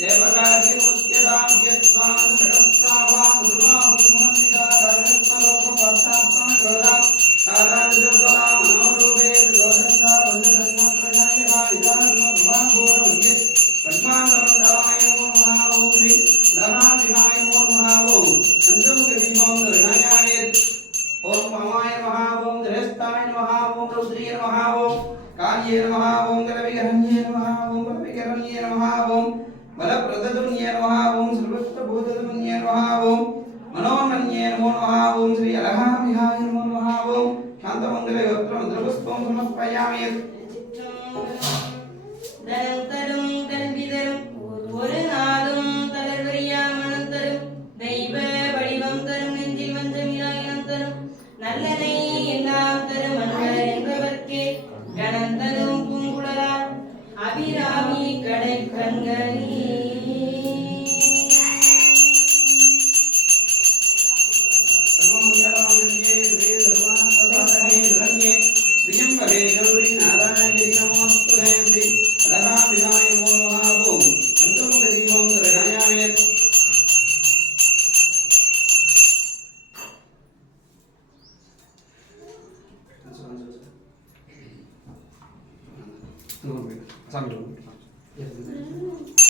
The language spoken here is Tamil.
देवकार्यमुच्यतां यत्त्वां सहस्रावान् ध्रुवाहुर्मन्विता सहस्रलोकवर्षात्मा क्रोधा ताराजुज्वला मनोरूपे गोदन्ता वन्दधन्मात्रयायवा इदात्मभवाभूरमध्ये पद्माण्डमण्डलाय नमः ॐ श्री लहाविहाय नमः ॐ पञ्चमुखदीपं दर्शयाय ओम ममाय नमः ओम धृष्टाय नमः ओम रुद्राय नमः ओम काल्ये नमः ओम गलविकरण्ये नमः ओम गलविकरण्ये नमः ओम बलप्रदतुन्ये नमः ओम सर्वत्रभूततुन्ये नमः ओम मनोन्मन्ये नमो नमः ओम श्री अलहाविहाय नमो नमः ओम शान्तमङ्गले गोत्रमन्त्रपुष्पं समर्पयामि தனம் தரும் கல்வி தரும் ஒரு நாளும் தளர்வறியா மனம் தரும் தெய்வ வடிவம் தரும் நெஞ்சில் வஞ்சமிராயினம் தரும் நல்லனை எல்லாம் தரும் அன்பர் என்பவர்க்கே கணம் தரும் பூங்குழலார் அபிராமி கடை கண்களே Sambil.